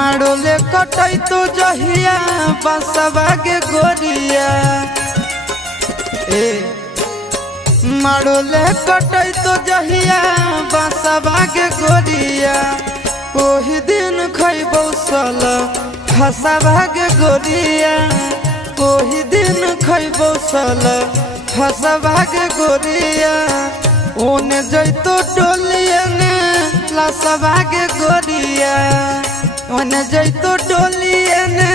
मारोले कटाई तो जहिया बसवा के गोरिया मारोले कटाई तो जहिया बसवा के गोरिया ओही दिन खैबौ सल फसवा के गोरिया ओही दिन खैबौ सल फसवा के गोरिया ओने जैतो डोलिया ने लसवा के गोरिया ओने जैतो डोलिया ने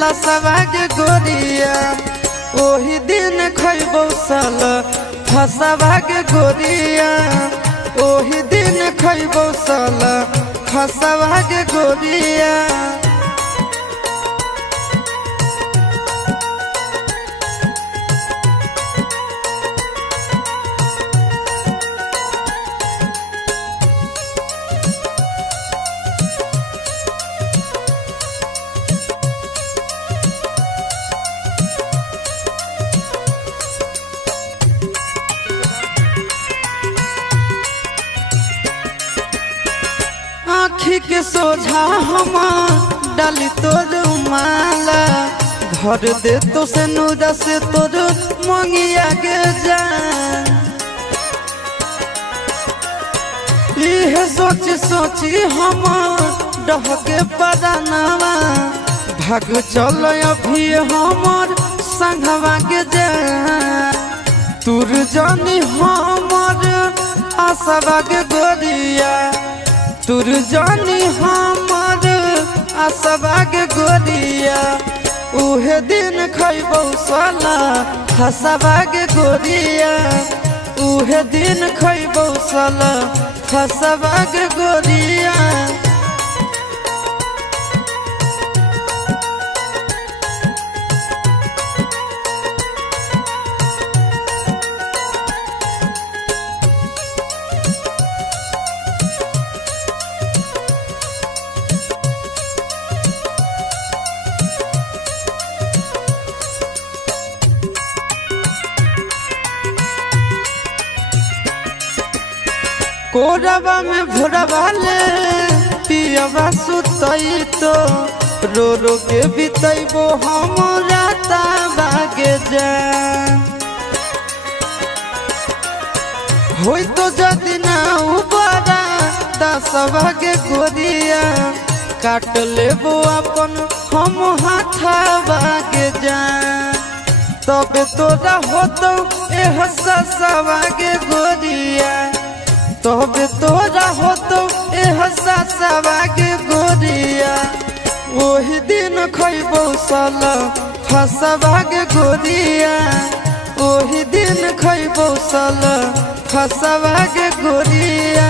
लसवा के गोरिया ओही दिन खैबौ सल फसवा के गोरिया ओही दिन खैबौ सल फसवा के गोरिया। आँखी के सोझा हम डाली तोर माला भर दे तो से नूरा से तोर मंगिया के जान यह सोची सोची हम डहके परानावा भाग चल अभी हमर संघवा के जान तुर जानी हमर आसवा के गोरिया तुर जानी हमर आसवा के गोरिया उहे दिन खैबौ साला हसवा के गोरिया उहे दिन खैबौ साला हसवा के गोरिया। कोरबा में भोरबा ले पियबा सुतई तो रो रो के बितैबो हम राता बागे जान होई तो जदि ना उबारा दसवा के गोरिया काट लेबो अपन हम हाथवा के जान तबे तोरा होतो एह ससवा के गोरिया तबे तोरा होतो एह ससवा के गोरिया ओही दिन खैबौ सल फसवा के गोरिया ओही दिन खैबौ सल फसवा के गोरिया।